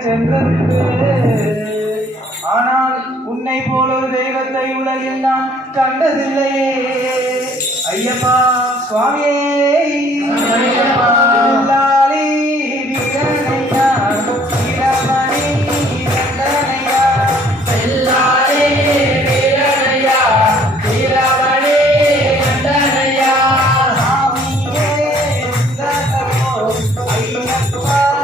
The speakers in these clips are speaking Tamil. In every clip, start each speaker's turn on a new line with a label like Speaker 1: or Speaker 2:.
Speaker 1: சென்றது. ஆனால் உன்னை போல தெய்வத்தை உலகில் நான் கண்டதில்லையே. ஐயப்பா சுவாமியே.
Speaker 2: Thank
Speaker 1: you.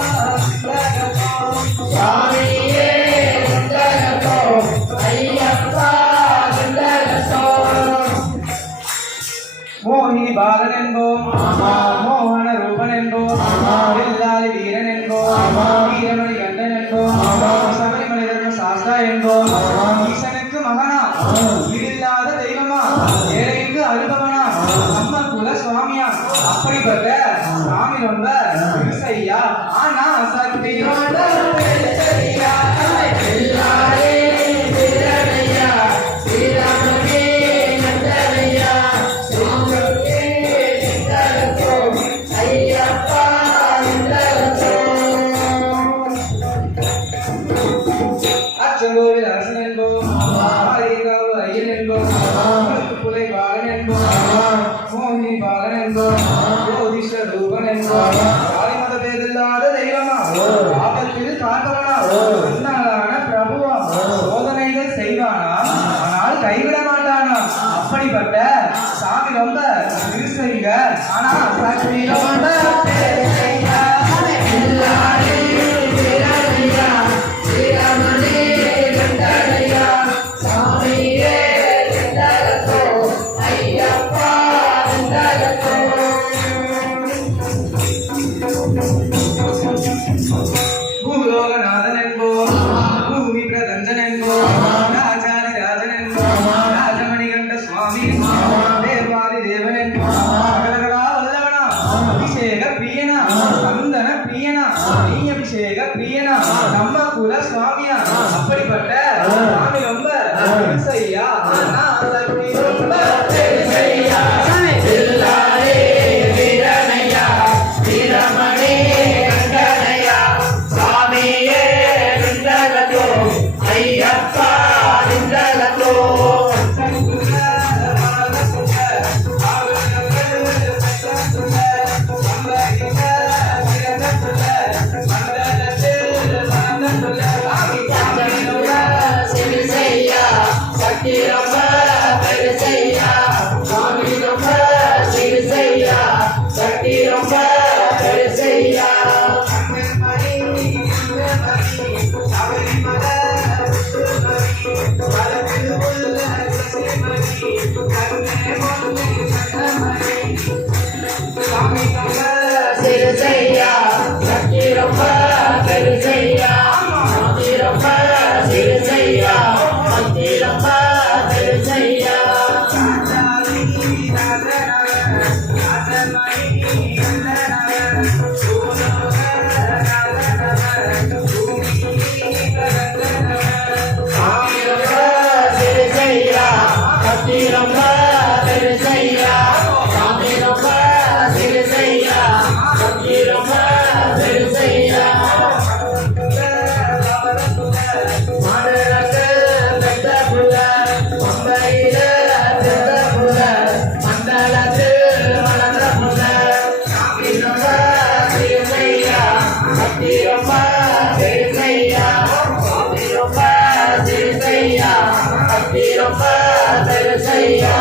Speaker 1: பாலன் என்போம் மோகன ரூபன் என்போம் இல்லாத வீரன் என்போம் வீரமணி கண்டன் என்போம் சபரிமலை தர்ம சாஸ்தா என்போம். ஈசனுக்கு மகனா இல்லாத தெய்வமா ஏழைக்கு அனுபவனா நம்ம குல சுவாமியா அப்படிப்பட்ட சாமி ரொம்ப ஐயா ஆனா சத்தியோட தாய்மத பேதில்லாத தெய்வமா ஆபத்தில் காப்பவனா அண்ணாளான பிரபுவா? சோதனைகள் செய்வானா? ஆனால் கைவிட மாட்டானா? அப்படிப்பட்ட சாமி ரொம்ப திருசரிங்க ஆனா అయ్యా ah, ah, ah, Queira Rama Veerappa பெருசையா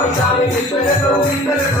Speaker 2: I'm a child, I'm